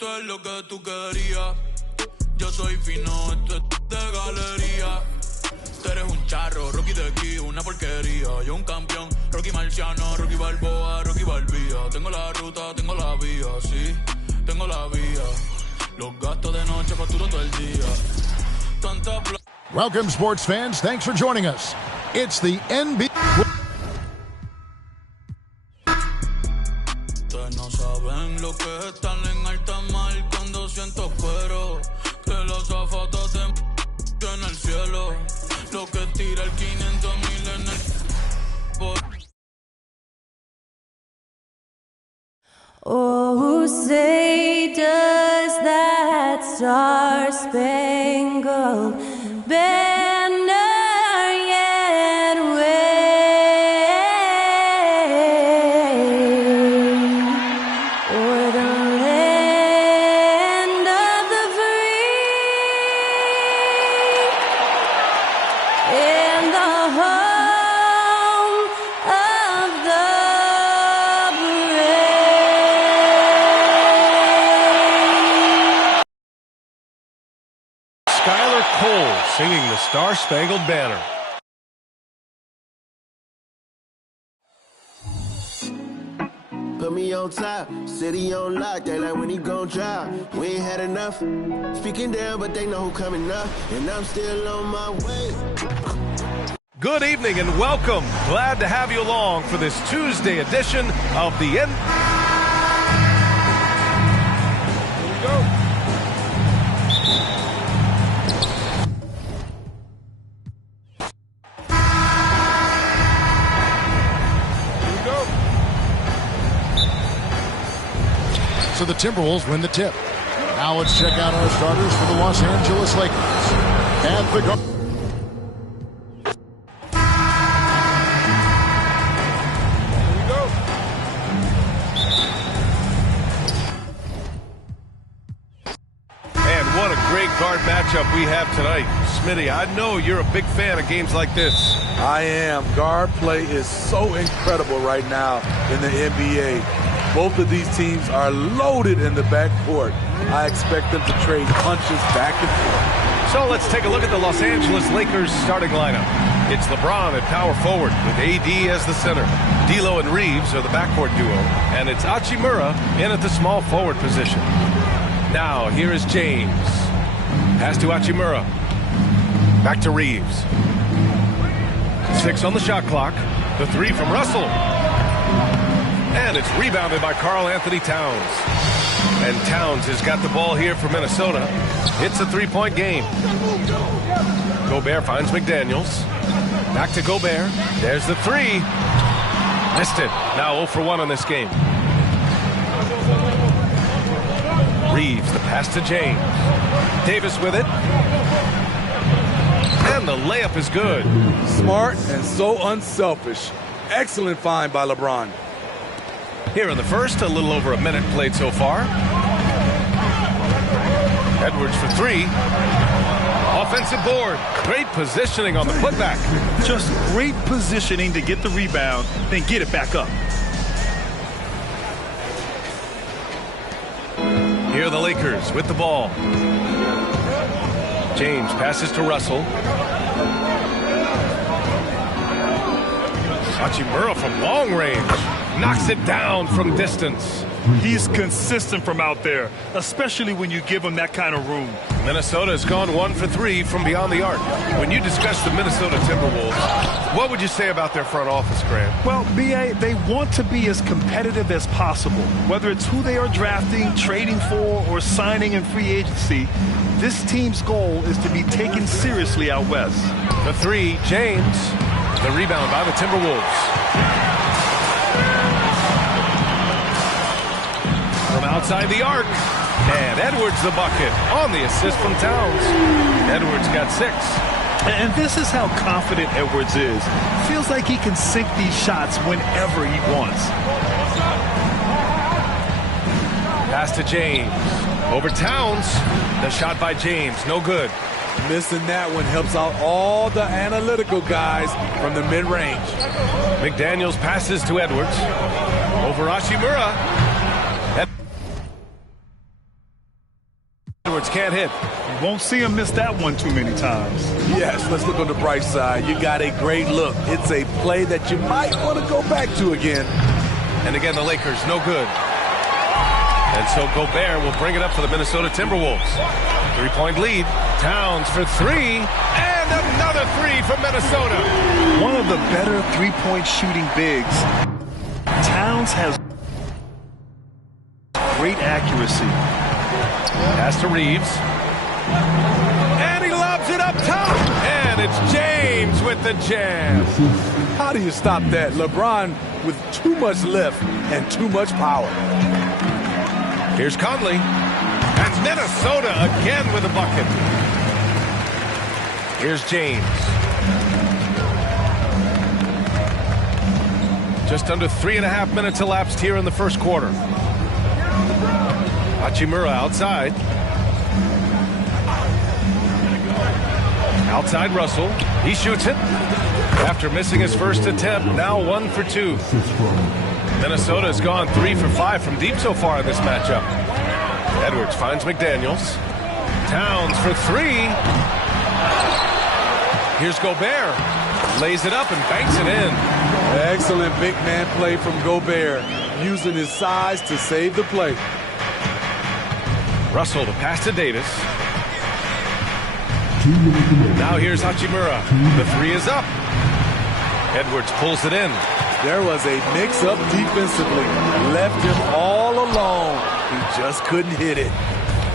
esto es lo que tú querías. Yo soy fino, esto es de galería. Tú eres un charro, Rocky de aquí, una porquería. Yo un campeón, Rocky Marciano, Rocky Balboa, Rocky Balbía. Tengo la ruta, tengo la vía, sí, tengo la vía. Los gastos de noche facturo todo el día. Tanta Welcome, sports fans. Thanks for joining us. It's the NBA. Ustedes no saben lo que es estar en alta mar cuando siento cuero. Que los zapatos te en el cielo. Lo que tira el 500,000 en el... Oh, say does that star-spangled banner yet wave o'er the land of the free and the home of the Skylar Cole singing the Star-Spangled Banner. Put me on top, city on lock, they like when he gon' drop. We ain't had enough, speaking down, but they know who coming up, and I'm still on my way. Good evening and welcome. Glad to have you along for this Tuesday edition of the Here we go. So the Timberwolves win the tip. Now let's check out our starters for the Los Angeles Lakers. At the guard. What a great guard matchup we have tonight. Smitty, I know you're a big fan of games like this. I am. Guard play is so incredible right now in the NBA. Both of these teams are loaded in the backcourt. I expect them to trade punches back and forth. So let's take a look at the Los Angeles Lakers starting lineup. It's LeBron at power forward with AD as the center. D'Lo and Reeves are the backcourt duo. And it's Hachimura in at the small forward position. Now, here is James. Pass to Hachimura. Back to Reeves. 6 on the shot clock. The 3 from Russell. And it's rebounded by Karl Anthony Towns. And Towns has got the ball here for Minnesota. It's a three-point game. Gobert finds McDaniels. Back to Gobert. There's the 3. Missed it. Now 0 for 1 on this game. Reeves, the pass to James. Davis with it. And the layup is good. Smart and so unselfish. Excellent find by LeBron. Here in the first, a little over a minute played so far. Edwards for 3. Offensive board. Great positioning on the putback. Just great positioning to get the rebound, then get it back up. Here are the Lakers with the ball. James passes to Russell. Hachimura from long range. Knocks it down from distance. He's consistent from out there, especially when you give him that kind of room. Minnesota has gone 1 for 3 from beyond the arc. When you discuss the Minnesota Timberwolves, what would you say about their front office, Grant? Well, B.A., they want to be as competitive as possible. Whether it's who they are drafting, trading for, or signing in free agency, this team's goal is to be taken seriously out west. The 3, James. The rebound by the Timberwolves. From outside the arc. And Edwards the bucket on the assist from Towns. Edwards got 6. And this is how confident Edwards is. Feels like he can sink these shots whenever he wants. Pass to James. Over Towns. The shot by James. No good. Missing that one helps out all the analytical guys from the mid-range. McDaniels passes to Edwards. Over Hachimura. Edwards can't hit. You won't see him miss that one too many times. Yes, let's look on the bright side. You got a great look. It's a play that you might want to go back to again. And again, the Lakers, no good. And so Gobert will bring it up for the Minnesota Timberwolves. 3-point lead. Towns for three. And another three from Minnesota. One of the better three-point shooting bigs. Towns has great accuracy. Pass to Reeves. And he lobs it up top. And it's James with the jam. How do you stop that? LeBron with too much lift and too much power. Here's Conley. And Minnesota again with a bucket. Here's James. Just under 3.5 minutes elapsed here in the first quarter. Hachimura outside. Outside Russell. He shoots it. After missing his first attempt, now 1 for 2. Minnesota has gone 3 for 5 from deep so far in this matchup. Edwards finds McDaniels. Towns for three. Here's Gobert. Lays it up and banks it in. Excellent big man play from Gobert, using his size to save the play. Russell to pass to Davis. Now here's Hachimura. The three is up. Edwards pulls it in. There was a mix-up defensively. Left him all alone. He just couldn't hit it.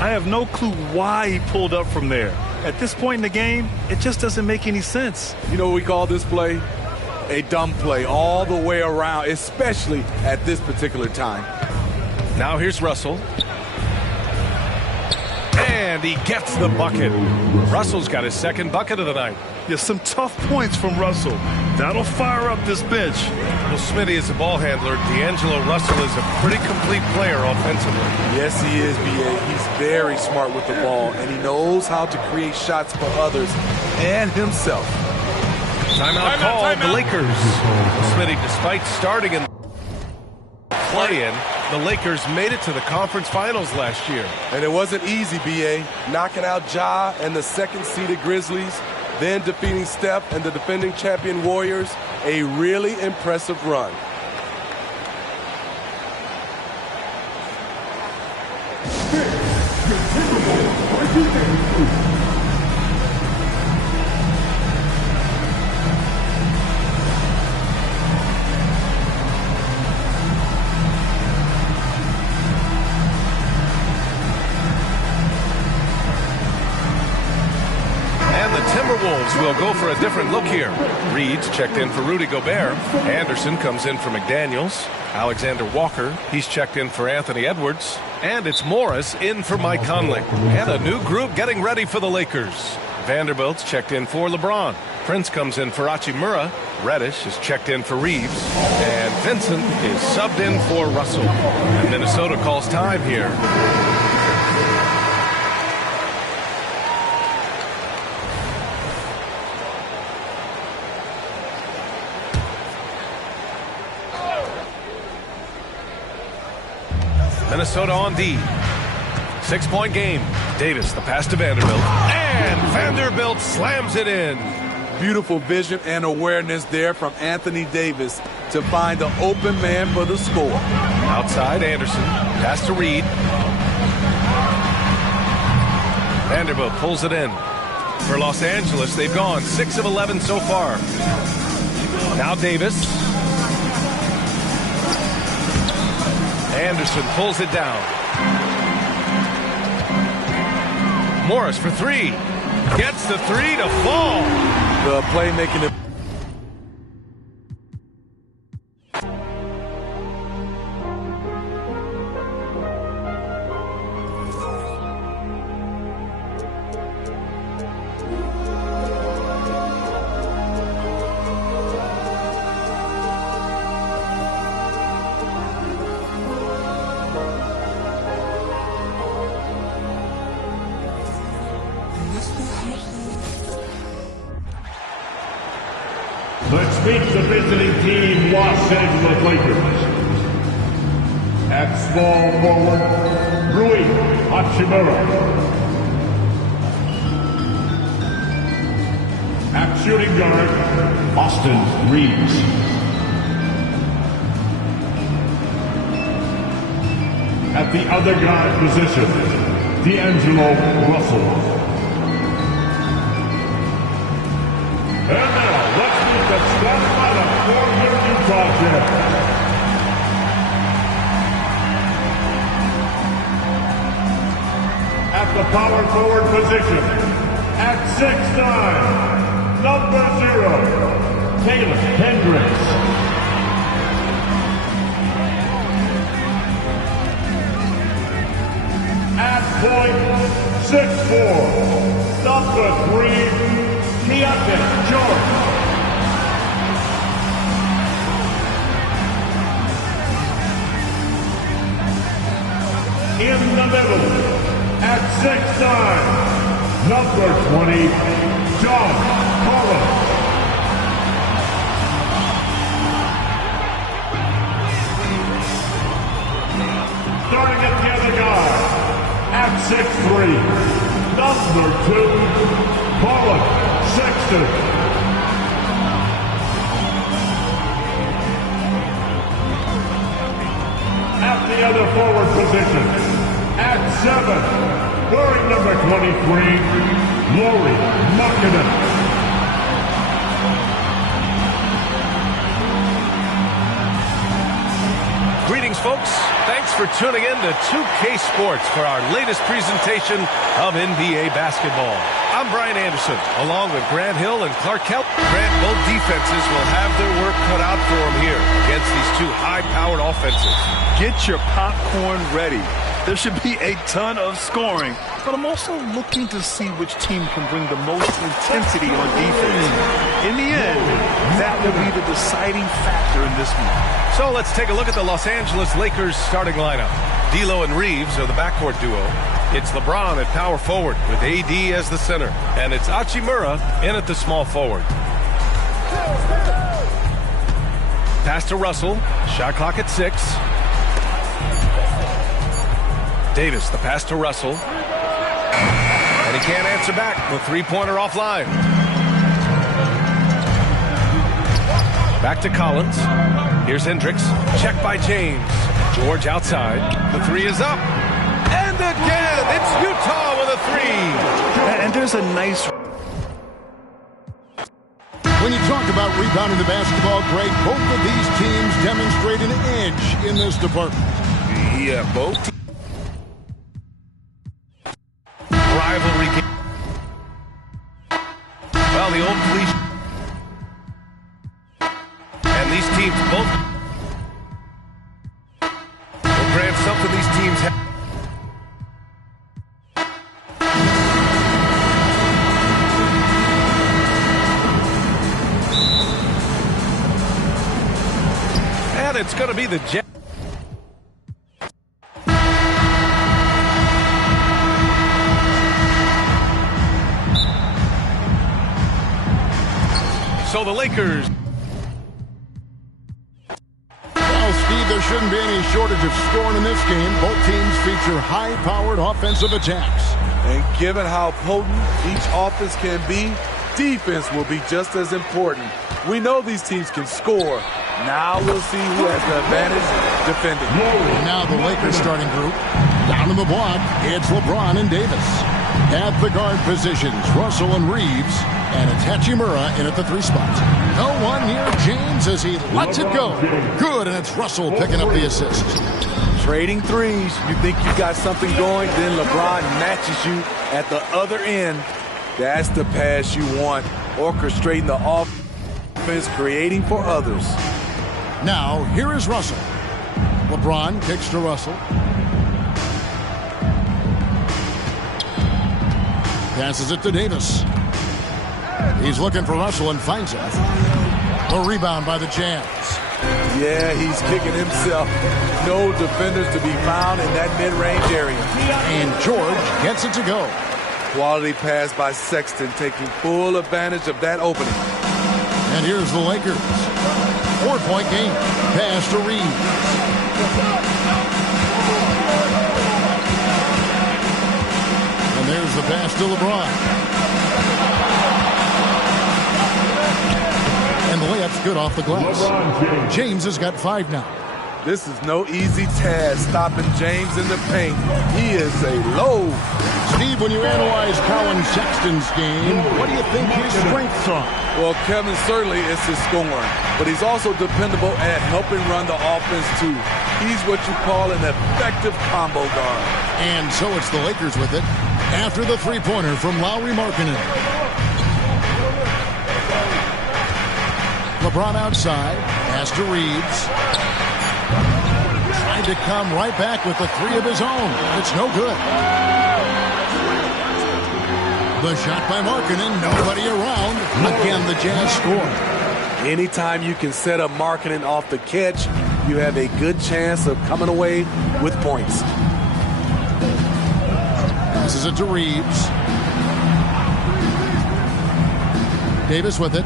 I have no clue why he pulled up from there. At this point in the game, it just doesn't make any sense. You know what we call this play? A dumb play all the way around, especially at this particular time. Now here's Russell. And he gets the bucket. Russell's got his second bucket of the night. There's some tough points from Russell. That'll fire up this bench. Well, Smitty is a ball handler. D'Angelo Russell is a pretty complete player offensively. Yes, he is, B.A. He's very smart with the ball, and he knows how to create shots for others and himself. Timeout called the Lakers. Smitty, despite starting in play-in, the Lakers made it to the conference finals last year. And it wasn't easy, B.A. Knocking out Ja and the second-seeded Grizzlies, then defeating Steph and the defending champion Warriors. A really impressive run. Timberwolves will go for a different look here. Reed's checked in for Rudy Gobert. Anderson comes in for McDaniels. Alexander Walker, he's checked in for Anthony Edwards. And it's Morris in for Mike Conley. And a new group getting ready for the Lakers. Vanderbilt's checked in for LeBron. Prince comes in for Hachimura. Reddish is checked in for Reeves. And Vincent is subbed in for Russell. And Minnesota calls time here. Minnesota on D. 6-point game. Davis, the pass to Vanderbilt. And Vanderbilt slams it in. Beautiful vision and awareness there from Anthony Davis to find the open man for the score. Outside, Anderson. Pass to Reed. Vanderbilt pulls it in. For Los Angeles, they've gone 6 of 11 so far. Now Davis. Anderson pulls it down. Morris for three. Gets the three to fall. The playmaking. Let's meet the visiting team, Los Angeles Lakers. At small forward, Rui Hachimura. shooting guard, Austin Reeves. At the other guard position, D'Angelo Russell. And now, let's meet the starting lineup for your Utah Jazz. At the power forward position, at 6'9", number 0, Taylor Hendricks. At point 6'4", number 3, Keontae George. In the middle, at 6'9", number 20, John Collins. Starting at the other guard, at 6'3", number 2, Colin Sexton. At the other forward position, at 7, wearing number 23, Lauri Markkanen. Greetings, folks. Thanks for tuning in to 2K Sports for our latest presentation of NBA basketball. I'm Brian Anderson, along with Grant Hill and Clark Kelp. Grant, both defenses will have their work cut out for them here against these two high-powered offenses. Get your popcorn ready. There should be a ton of scoring, but I'm also looking to see which team can bring the most intensity on defense. In the end, that will be the deciding factor in this one. So let's take a look at the Los Angeles Lakers starting lineup. D'Lo and Reeves are the backcourt duo. It's LeBron at power forward with AD as the center. And it's Hachimura in at the small forward. Pass to Russell. Shot clock at 6. Davis, the pass to Russell. And he can't answer back. The three-pointer offline. Back to Collins. Here's Hendricks. Check by James. George outside. The three is up. And again, it's Utah with a three. And there's a nice... When you talk about rebounding the basketball, Greg, both of these teams demonstrate an edge in this department. Yeah, both. Rivalry game. Well, the old cliche. And these teams both will grant something these teams have. And it's going to be the Jets. So the Lakers. Well, Steve, there shouldn't be any shortage of scoring in this game. Both teams feature high-powered offensive attacks. And given how potent each offense can be, defense will be just as important. We know these teams can score. Now we'll see who has the advantage defending. And now the Lakers starting group. Down in the block, it's LeBron and Davis. At the guard positions, Russell and Reeves. And it's Hachimura in at the 3 spots. No one near James as he lets it go. Good, and it's Russell picking up the assist. Trading threes. You think you got something going, then LeBron matches you at the other end. That's the pass you want. Orchestrating the offense, creating for others. Now, here is Russell. LeBron kicks to Russell. Passes it to Davis. He's looking for Russell and finds it. A rebound by the Jazz. Yeah, he's kicking himself. No defenders to be found in that mid-range area. And George gets it to go. Quality pass by Sexton, taking full advantage of that opening. And here's the Lakers. 4-point game. Pass to Reeves. And there's the pass to LeBron. That's good off the glass. LeBron James has got 5 now. This is no easy task stopping James in the paint. He is a load. Steve, when you analyze Colin Sexton's game, what do you think his strengths are? Well, Kevin, certainly it's his scoring, but he's also dependable at helping run the offense too. He's what you call an effective combo guard. And so it's the Lakers with it after the three-pointer from Lauri Markkanen. LeBron outside, pass to Reeves. Tried to come right back with the three of his own. It's no good. The shot by Markkanen, nobody around. Again, the Jazz score. Anytime you can set up Markkanen off the catch, you have a good chance of coming away with points. Passes it to Reeves. Davis with it.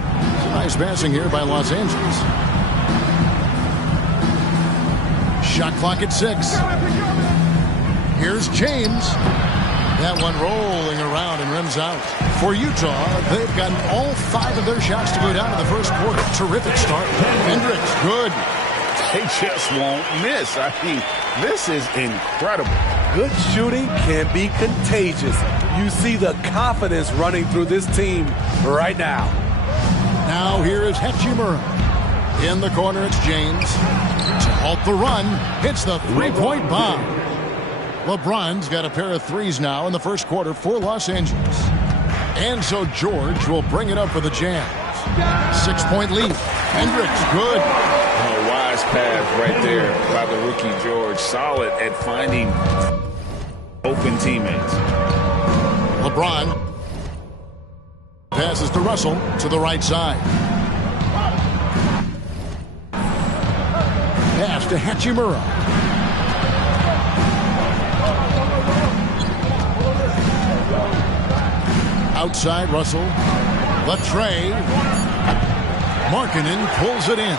Nice passing here by Los Angeles. Shot clock at 6. Here's James. That one rolling around and rims out. For Utah, they've gotten all 5 of their shots to go down in the first quarter. Terrific start. Hendricks, good. They just won't miss. I mean, this is incredible. Good shooting can be contagious. You see the confidence running through this team right now. Now here is Hachimura. In the corner, it's James. To halt the run, hits the three-point bomb. LeBron's got a pair of threes now in the first quarter for Los Angeles. And so George will bring it up for the Jazz. 6-point lead. Hendricks, good. A wise pass right there by the rookie George. Solid at finding open teammates. LeBron passes to Russell to the right side. Pass to Hachimura. Outside Russell. Latrey. Markkanen pulls it in.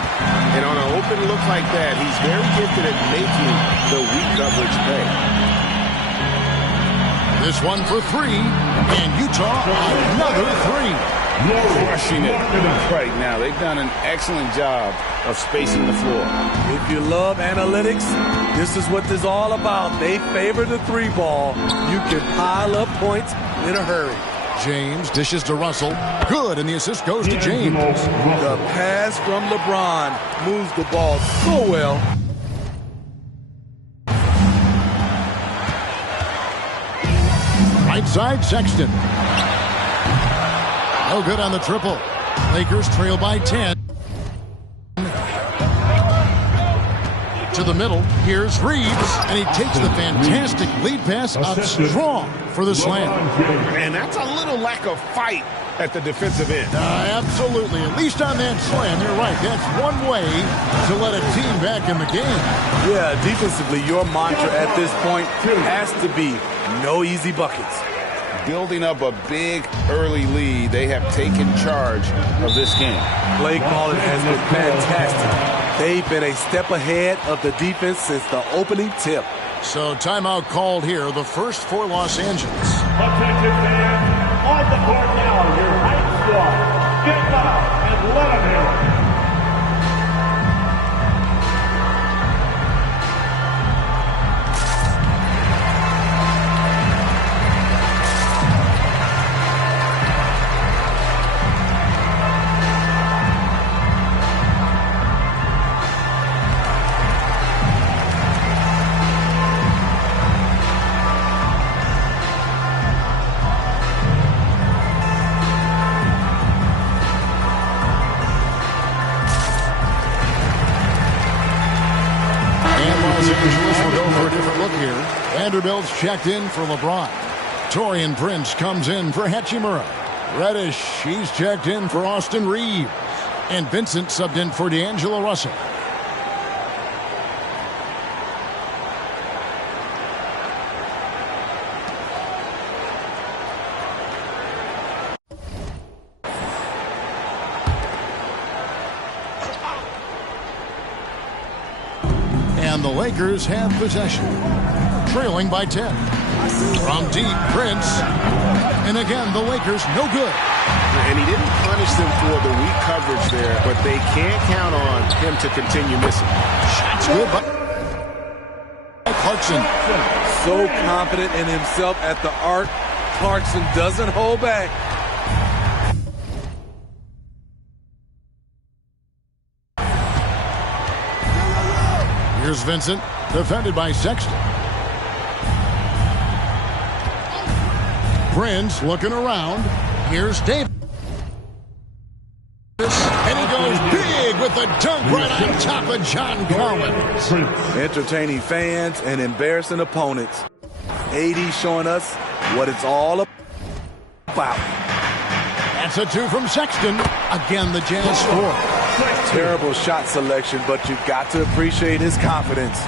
And on an open look like that, he's very gifted at making the weak coverage pay. This one for 3. And Utah another 3. Crushing it right now. They've done an excellent job of spacing the floor. If you love analytics, this is what this is all about. They favor the 3-ball. You can pile up points in a hurry. James dishes to Russell. Good, and the assist goes to James. The pass from LeBron moves the ball so well. Right side, Sexton. No good on the triple. Lakers trail by 10. To the middle. Here's Reeves, and he takes the fantastic lead pass up strong for the slam. And that's a little lack of fight at the defensive end. Absolutely. At least on that slam, you're right. That's one way to let a team back in the game. Yeah, defensively, your mantra at this point has to be no easy buckets. Building up a big early lead, they have taken charge of this game. Play calling has been fantastic. They've been a step ahead of the defense since the opening tip. So timeout called here, the first for Los Angeles. Attention fans, on the court now, your hype squad. Get down and let them hear it. Vanderbilt's checked in for LeBron. Taurean Prince comes in for Hachimura. Reddish, she's checked in for Austin Reeves. And Vincent subbed in for D'Angelo Russell. And the Lakers have possession, trailing by 10. From deep, Prince. And again, the Lakers no good. And he didn't punish them for the weak coverage there, but they can't count on him to continue missing. Shots good by Clarkson. So confident in himself at the arc. Clarkson doesn't hold back. Here's Vincent, defended by Sexton. Prince looking around. Here's Davis. And he goes big with the dunk right on top of John Collins. Entertaining fans and embarrassing opponents. AD showing us what it's all about. That's a 2 from Sexton. Again, the Jazz score. Terrible shot selection, but you've got to appreciate his confidence.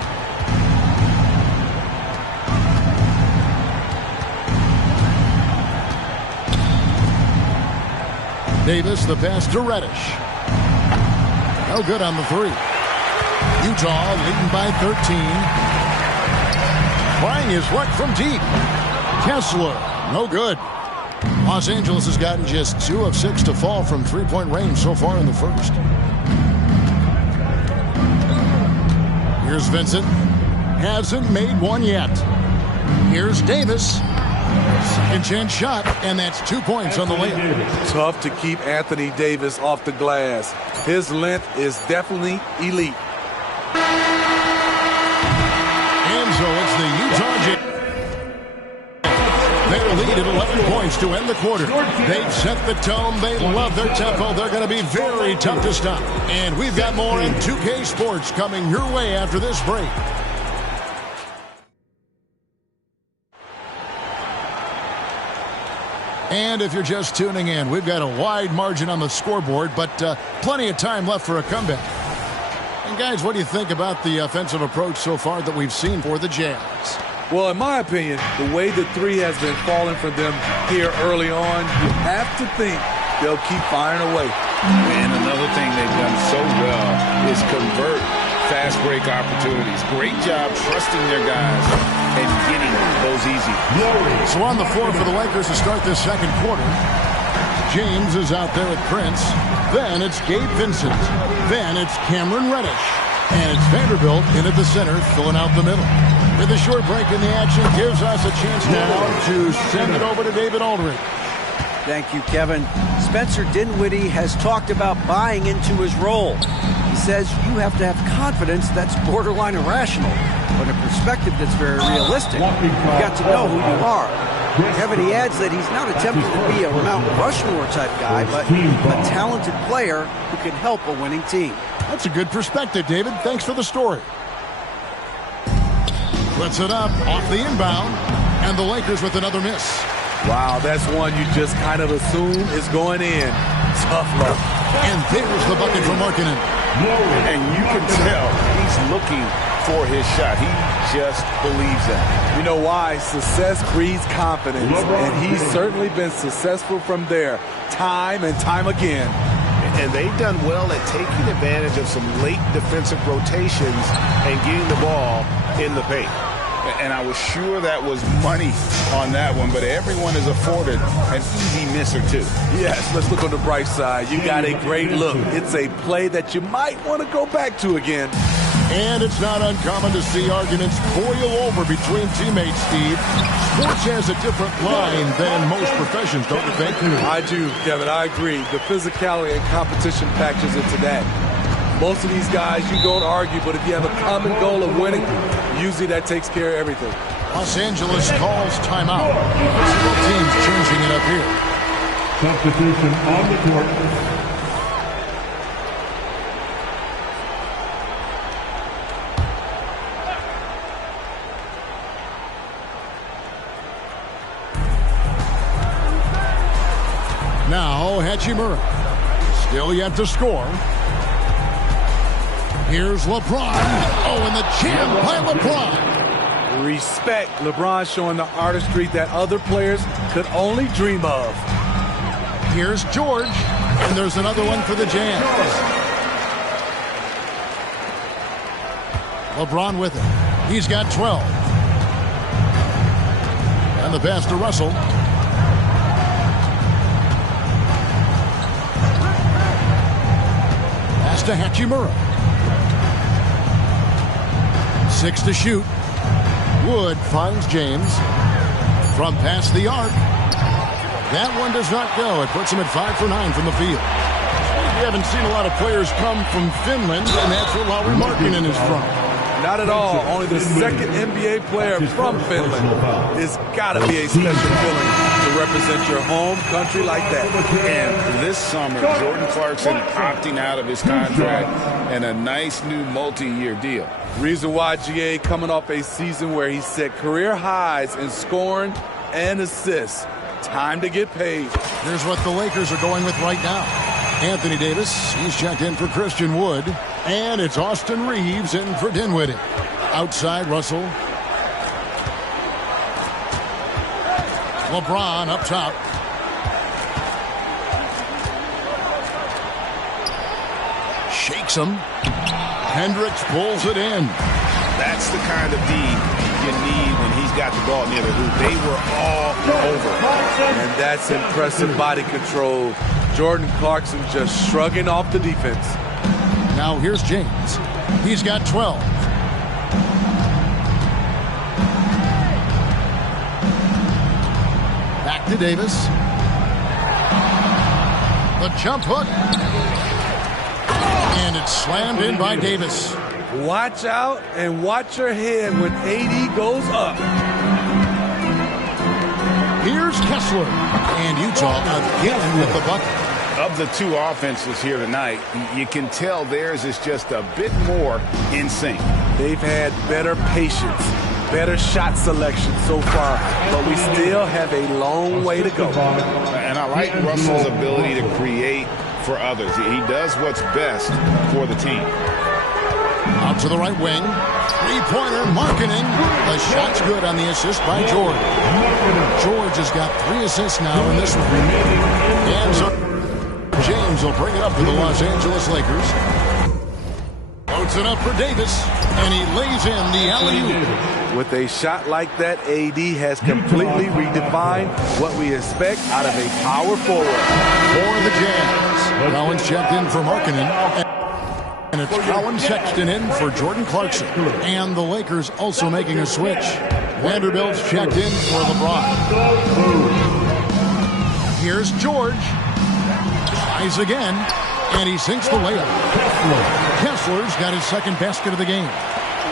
Davis, the pass to Reddish. No good on the 3. Utah leading by 13. Trying his luck from deep. Kessler, no good. Los Angeles has gotten just 2 of 6 to fall from three-point range so far in the first. Here's Vincent. Hasn't made one yet. Here's Davis. Second chance shot, and that's 2 points on the layup. Tough to keep Anthony Davis off the glass. His length is definitely elite. And so it's the Utah Jazz. Their lead at 11 points to end the quarter. They've set the tone. They love their tempo. They're going to be very tough to stop. And we've got more in 2K Sports coming your way after this break. And if you're just tuning in, we've got a wide margin on the scoreboard, but plenty of time left for a comeback. And guys, what do you think about the offensive approach so far that we've seen for the Jazz? Well, in my opinion, the way the 3 has been falling for them here early on, you have to think they'll keep firing away. And another thing they've done so well is convert fast break opportunities. Great job trusting their guys and getting those easy. So on the floor for the Lakers to start this second quarter. James is out there at Prince. Then it's Gabe Vincent. Then it's Cameron Reddish. And it's Vanderbilt in at the center, filling out the middle. With a short break in the action, gives us a chance now to send it over to David Aldridge. Thank you, Kevin. Spencer Dinwiddie has talked about buying into his role. He says you have to have confidence that's borderline irrational, but a perspective that's very realistic. You've got to know who you are. Kevin, he adds that he's not attempting to be a Mount Rushmore type guy, but a talented player who can help a winning team. That's a good perspective, David. Thanks for the story. Puts it up off the inbound, and the Lakers with another miss. Wow, that's one you just kind of assume is going in. Tough luck. And there's the bucket for Markkanen. And you can tell he's looking for his shot. He just believes that. You know why? Success breeds confidence, and he's certainly been successful from there, time and time again. And they've done well at taking advantage of some late defensive rotations and getting the ball in the paint. And I was sure that was money on that one, but everyone is afforded an easy miss or two. Yes, let's look on the bright side. You got a great look. It's a play that you might want to go back to again. And it's not uncommon to see arguments boil over between teammates, Steve. Sports has a different line than most professions, don't you think? I do, Kevin. I agree. The physicality and competition factors into that. Most of these guys, you don't argue, but if you have a common goal of winning, usually that takes care of everything. Los Angeles calls timeout. Both teams changing it up here. Substitution on the court. Now, Hachimura. Still yet to score. Here's LeBron. Oh, and the jam by LeBron. Respect. LeBron showing the artistry that other players could only dream of. Here's George. And there's another one for the Jazz. LeBron with it. He's got 12. And the pass to Russell. Pass to Hachimura. 6 to shoot. Wood finds James. From past the arc. That one does not go. It puts him at 5 for 9 from the field. We haven't seen a lot of players come from Finland, and that's where Lauri Markkanen is from. Not at all. Only the second NBA player from Finland. It's got to be a special feeling to represent your home country like that. And this summer, Jordan Clarkson opting out of his contract and a nice new multi-year deal. Reason why GA coming off a season where he set career highs in scoring and assists. Time to get paid. Here's what the Lakers are going with right now. Anthony Davis, he's checked in for Christian Wood. And it's Austin Reeves in for Dinwiddie. Outside, Russell. LeBron up top. Shakes him. Hendricks pulls it in. That's the kind of D you need when he's got the ball near the hoop. They were all over. And that's impressive body control. Jordan Clarkson just shrugging off the defense. Now here's James. He's got 12. Back to Davis. The jump hook. And it's slammed in by Davis. Watch out and watch your head when AD goes up. Here's Kessler. And Utah again with the bucket. Of the two offenses here tonight, you can tell theirs is just a bit more in sync. They've had better patience, better shot selection so far, but we still have a long way to go. And I like Russell's ability to create for others. He does what's best for the team. Out to the right wing. Three-pointer, Markkanen. The shot's good on the assist by George. George has got 3 assists now in this one. And so James will bring it up to the Los Angeles Lakers. Floats it up for Davis, and he lays in the alley-oop. With a shot like that, AD has completely redefined what we expect out of a power forward. For the Jazz, Collins checked in for Markkanen. And it's Colin Sexton in for Jordan Clarkson. And the Lakers also making a switch. Vanderbilt's checked in for LeBron. Here's George. Tries again, and he sinks the layup. Kessler's got his second basket of the game.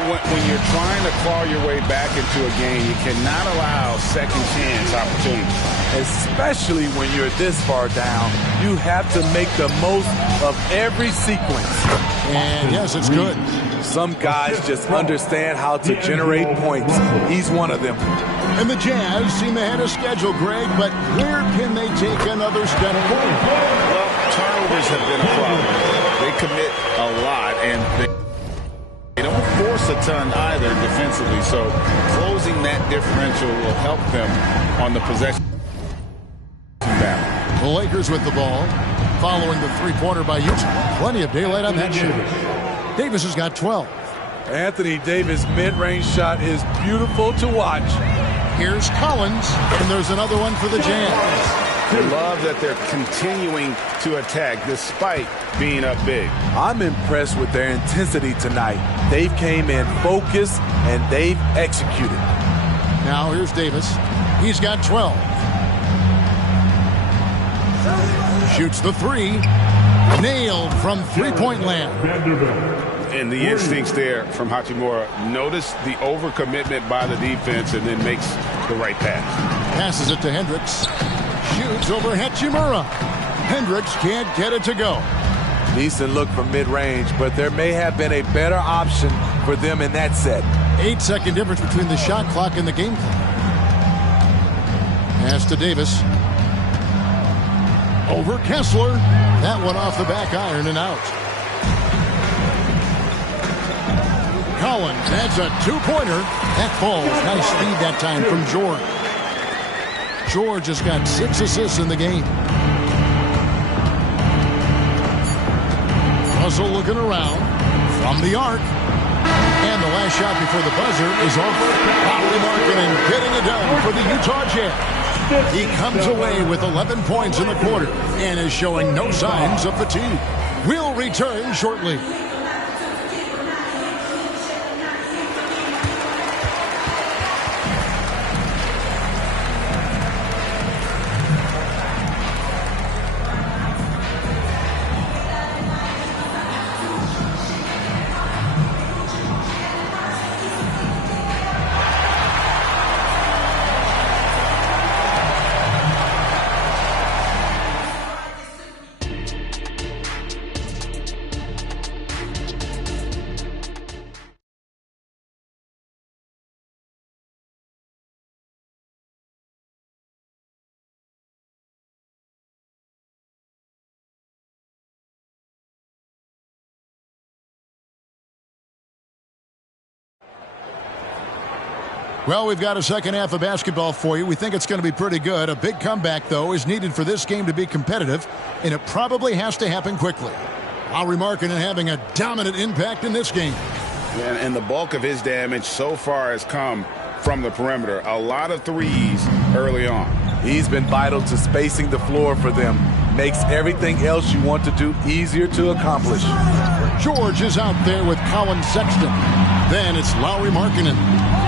When you're trying to claw your way back into a game, you cannot allow second chance opportunities. Especially when you're this far down, you have to make the most of every sequence. And yes, it's good. Some guys just understand how to generate points. He's one of them. And the Jazz seem ahead of schedule, Greg, but where can they take another step forward? Well, turnovers have been a problem. They commit a lot, and they don't force a ton either defensively, so closing that differential will help them on the possession battle. The Lakers with the ball, following the three-pointer by Utah. Plenty of daylight on that shot. Davis has got 12. Anthony Davis' mid-range shot is beautiful to watch. Here's Collins, and there's another one for the Jazz. I love that they're continuing to attack despite being up big. I'm impressed with their intensity tonight. They've came in focused, and they've executed. Now here's Davis. He's got 12. Shoots the three. Nailed from three-point land. And the instincts there from Hachimura. Notice the overcommitment by the defense and then makes the right pass. Passes it to Hendricks. Shoots over Hachimura. Hendricks can't get it to go. Decent look from mid-range, but there may have been a better option for them in that set. 8-second difference between the shot clock and the game clock. Pass to Davis. Over Kessler. That one off the back iron and out. Collins adds a two-pointer. That falls. Nice speed that time from George. George has got 6 assists in the game. Russell looking around from the arc. And the last shot before the buzzer is off. Lauri Markkanen getting it done for the Utah Jazz. He comes away with 11 points in the quarter and is showing no signs of fatigue. We'll return shortly. Well, we've got a second half of basketball for you. We think it's going to be pretty good. A big comeback, though, is needed for this game to be competitive, and it probably has to happen quickly. Lauri Markkanen having a dominant impact in this game. And the bulk of his damage so far has come from the perimeter. A lot of threes early on. He's been vital to spacing the floor for them. Makes everything else you want to do easier to accomplish. George is out there with Colin Sexton. Then it's Lauri Markkanen.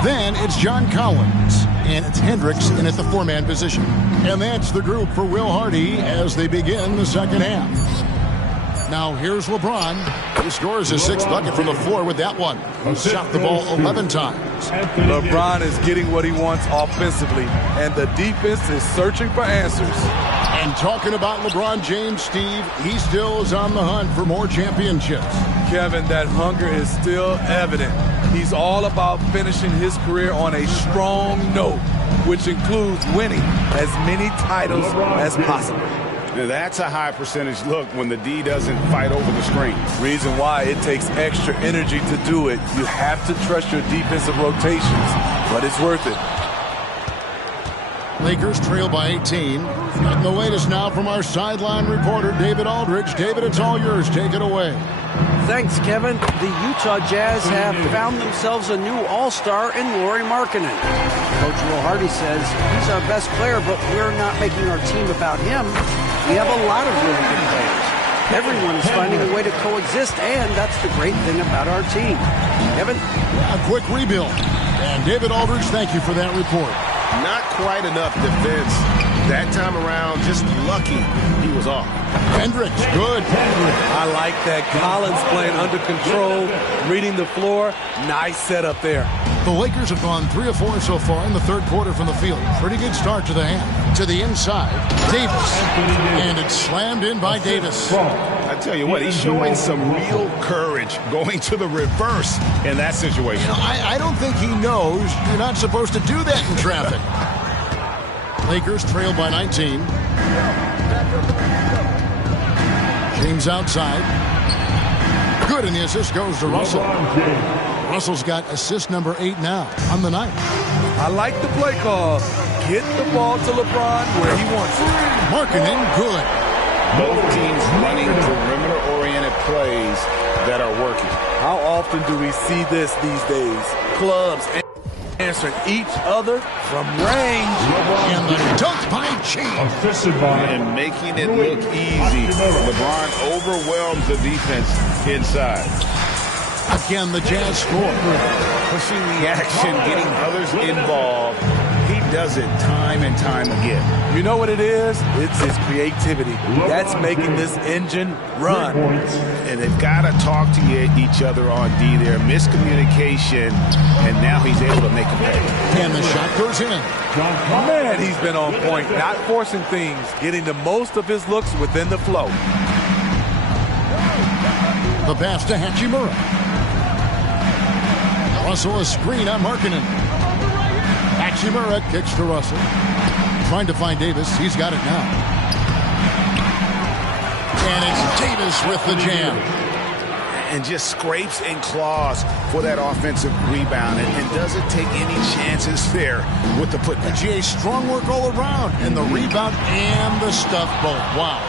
Then it's John Collins. And it's Hendricks in at the four-man position. And that's the group for Will Hardy as they begin the second half. Now here's LeBron. He scores his sixth bucket from the floor with that one. He shot the ball 11 times. LeBron is getting what he wants offensively, and the defense is searching for answers. And talking about LeBron James, Steve, he still is on the hunt for more championships. Kevin, that hunger is still evident. He's all about finishing his career on a strong note, which includes winning as many titles as possible. Now that's a high percentage look when the D doesn't fight over the screens. Reason why it takes extra energy to do it. You have to trust your defensive rotations, but it's worth it. Lakers trail by 18. And the latest now from our sideline reporter, David Aldridge. David, it's all yours. Take it away. Thanks, Kevin. The Utah Jazz have found themselves a new all-star in Lauri Markkanen. Coach Will Hardy says he's our best player, but we're not making our team about him. We have a lot of really good players. Everyone is finding a way to coexist, and that's the great thing about our team. Kevin? A quick rebuild. And David Aldridge, thank you for that report. Not quite enough defense that time around. Just lucky he was off. Hendricks, good. I like that. Collins playing under control, reading the floor. Nice setup there. The Lakers have gone 3 of 4 so far in the third quarter from the field. Pretty good start to the half. To the inside, Davis. And it's slammed in by Davis. I tell you what, he's showing some real courage going to the reverse in that situation. You know, I don't think he knows you're not supposed to do that in traffic. Lakers trail by 19. James outside. Good, and the assist goes to Russell. Russell's got assist number 8 now on the night. I like the play call. Get the ball to LeBron where he wants it. Markkanen, good. Both teams running perimeter-oriented plays that are working. How often do we see this these days? Clubs answering each other from range. And the dunk by James. And making it look easy. LeBron overwhelms the defense inside. Again, the Jazz score. Pushing the action, getting others involved. He does it time and time again. You know what it is? It's his creativity. That's making this engine run. And they've got to talk to each other on D there. Miscommunication, and now he's able to make a pay. And the shot goes in. Man, he's been on point. Not forcing things, getting the most of his looks within the flow. The pass to Hachimura. Russell a screen on Markkanen. Hachimura kicks to Russell. Trying to find Davis. He's got it now. And it's Davis with the jam. And just scrapes and claws for that offensive rebound and doesn't take any chances there with the putback. GA strong work all around. And the rebound and the stuff both. Wow.